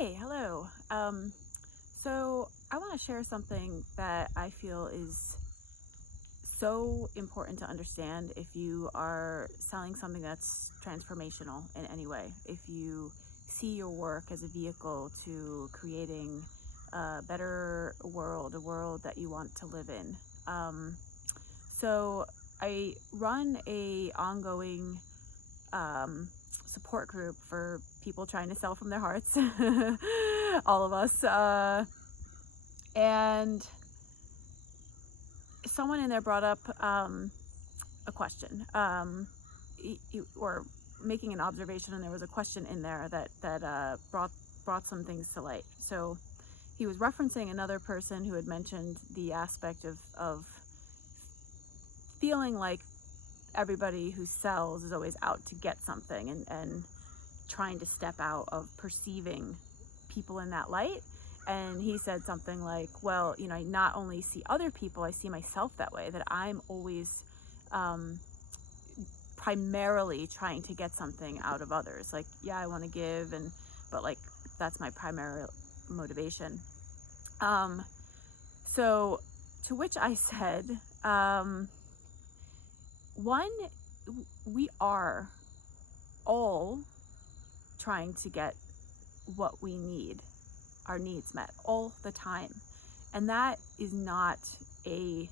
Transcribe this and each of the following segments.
Hey, hello. So I want to share something that I feel is so important to understand if you are selling something that's transformational in any way. If you see your work as a vehicle to creating a better world, a world that you want to live in. Um, so I run a ongoing um, support group for people trying to sell from their hearts, all of us. And someone in there brought up a question, or making an observation, and there was a question in there that brought some things to light. So he was referencing another person who had mentioned the aspect of feeling like everybody who sells is always out to get something, and trying to step out of perceiving people in that light. And he said something like, well, I not only see other people, I see myself that way, that I'm always primarily trying to get something out of others. Like, yeah, I want to give, but like, that's my primary motivation. So to which I said, one, we are all trying to get what we need, our needs met all the time. And that is not a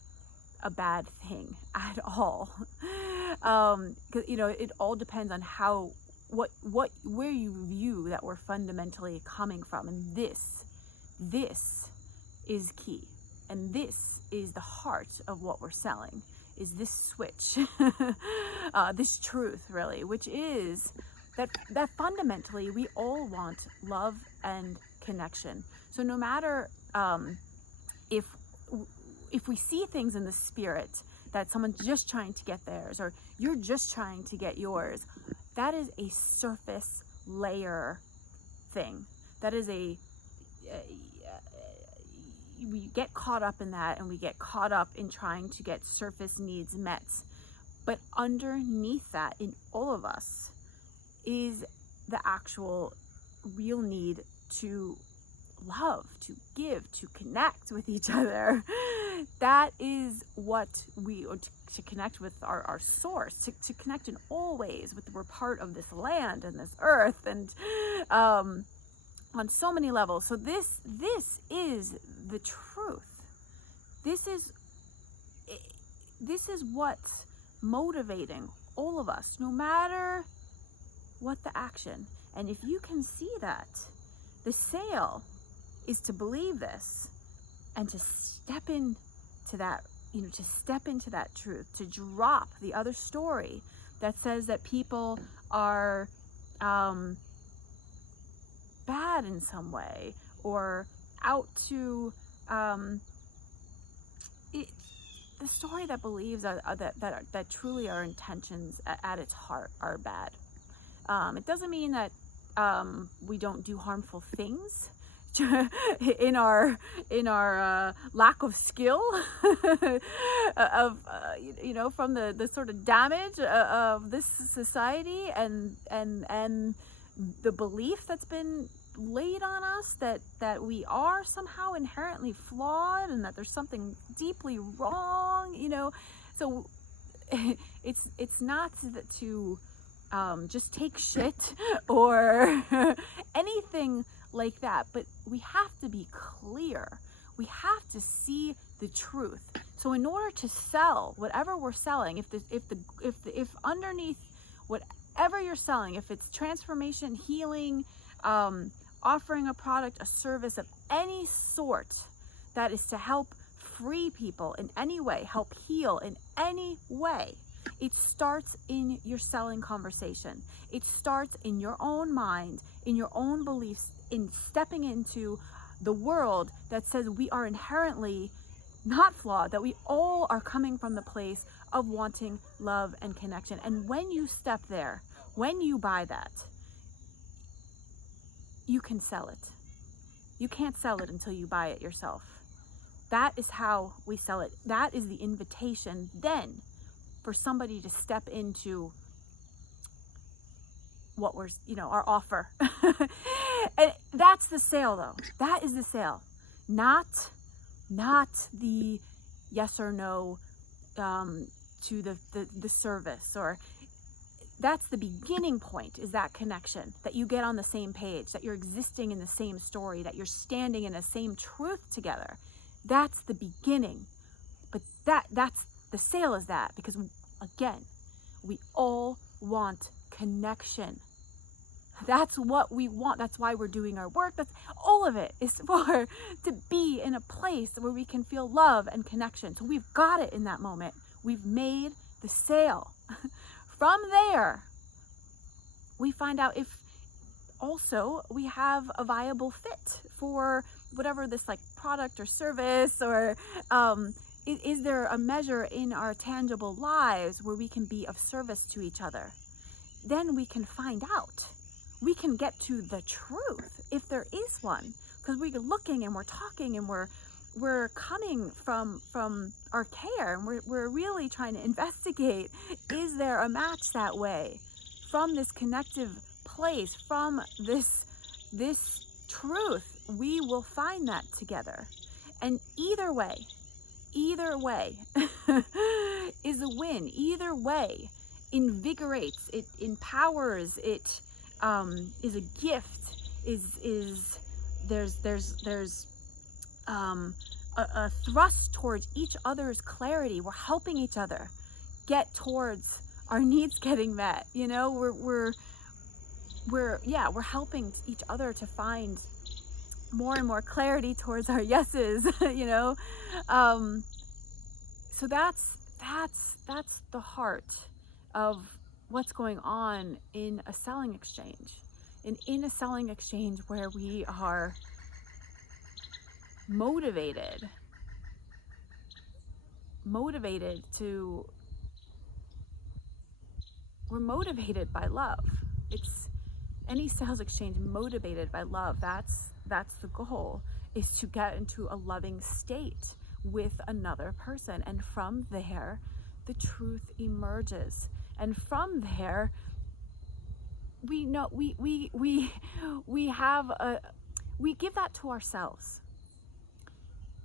bad thing at all. 'Cause, it all depends on how, where you view that we're fundamentally coming from. And this is key. And this is the heart of what we're selling, is this switch, this truth really, which is that fundamentally we all want love and connection. So no matter if we see things in the spirit that someone's just trying to get theirs, or you're just trying to get yours, that is a surface layer thing. That is we get caught up in that, and we get caught up in trying to get surface needs met. But underneath that, in all of us, is the actual real need to love, to give, to connect with each other. That is what to connect with our source, to connect in all ways with, we're part of this land and this earth, and on so many levels. So this is the truth. This is what's motivating all of us, no matter what the action. And if you can see that, the sale is to believe this and to step into that, to step into that truth, to drop the other story that says that people are bad in some way, or out to the story that believes that truly our intentions at its heart are bad. It doesn't mean that we don't do harmful things in our lack of skill of from the sort of damage of this society, and the belief that's been laid on us that we are somehow inherently flawed, and that there's something deeply wrong, so it's not to just take shit or anything like that, but we have to be clear. We have to see the truth. So in order to sell whatever we're selling, if underneath whatever you're selling, if it's transformation, healing, offering a product, a service of any sort that is to help free people in any way, help heal in any way, it starts in your selling conversation. It starts in your own mind, in your own beliefs, in stepping into the world that says we are inherently not flawed, that we all are coming from the place of wanting love and connection. And when you step there, when you buy that, you can sell it. You can't sell it until you buy it yourself. That is how we sell it. That is the invitation then for somebody to step into what we're, our offer. And That's the sale, though. That is the sale. Not the yes or no to the service, or that's the beginning point, is that connection, that you get on the same page, that you're existing in the same story, that you're standing in the same truth together. That's the beginning. But that's the sale, is that, because again, we all want connection. That's what we want. That's why we're doing our work. That's all of it, is for to be in a place where we can feel love and connection. So we've got it in that moment. We've made the sale. From there, we find out if also we have a viable fit for whatever this like product or service, or is there a measure in our tangible lives where we can be of service to each other? Then we can find out. We can get to the truth, if there is one, because we're looking and we're talking and we're coming from our care, and we're really trying to investigate, is there a match that way, from this connective place, from this truth? We will find that together. And either way is a win. Either way invigorates, it empowers, it is a gift, is there's a thrust towards each other's clarity. We're helping each other get towards our needs getting met. You know, we're helping each other to find more and more clarity towards our yeses. You know, so that's the heart of what's going on in a selling exchange. And in a selling exchange where we are motivated we're motivated by love. It's any sales exchange motivated by love. That's the goal, is to get into a loving state with another person. And from there, the truth emerges. And from there, we know we give that to ourselves.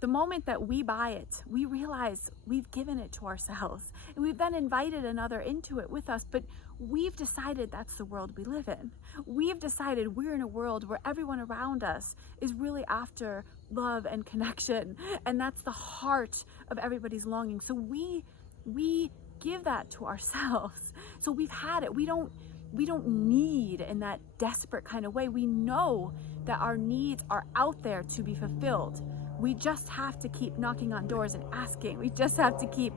The moment that we buy it, we realize we've given it to ourselves, and we've then invited another into it with us. But we've decided that's the world we live in. We've decided we're in a world where everyone around us is really after love and connection, and that's the heart of everybody's longing. So we give that to ourselves. So we've had it. We don't need in that desperate kind of way. We know that our needs are out there to be fulfilled. We just have to keep knocking on doors and asking. We just have to keep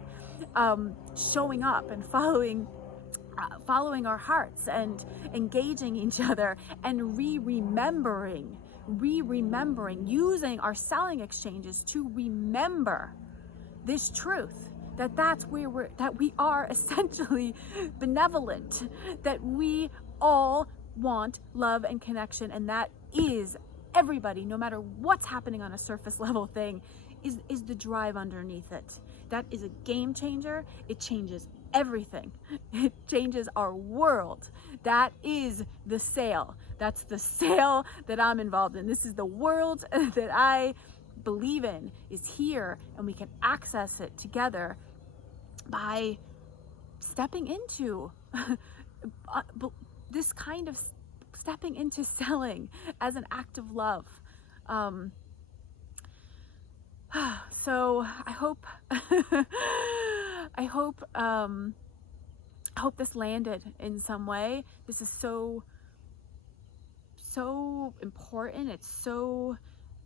showing up and following our hearts and engaging each other and remembering, using our selling exchanges to remember this truth, that we are essentially benevolent, that we all want love and connection, and that is everybody, no matter what's happening on a surface level thing, is the drive underneath it. That is a game changer. It changes everything. It changes our world. That is the sale. That's the sale that I'm involved in. This is the world that I believe in, is here, and we can access it together by stepping into this kind of stepping into selling as an act of love. So I hope this landed in some way. This is so important. It's so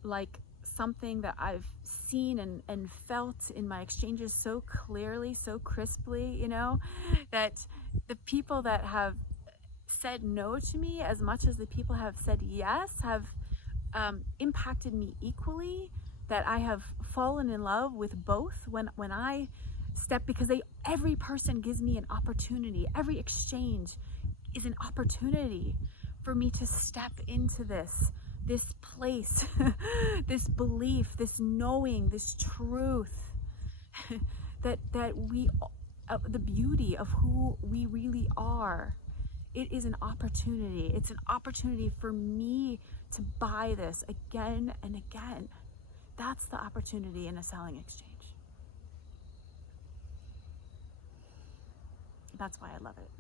like something that I've seen and felt in my exchanges so clearly, so crisply, you know, that the people that have said no to me as much as the people have said yes have impacted me equally, that I have fallen in love with both when I step, because every person gives me an opportunity. Every exchange is an opportunity for me to step into this place, this belief, this knowing, this truth, that we, the beauty of who we really are It is an opportunity. It's an opportunity for me to buy this again and again. That's the opportunity in a selling exchange. That's why I love it.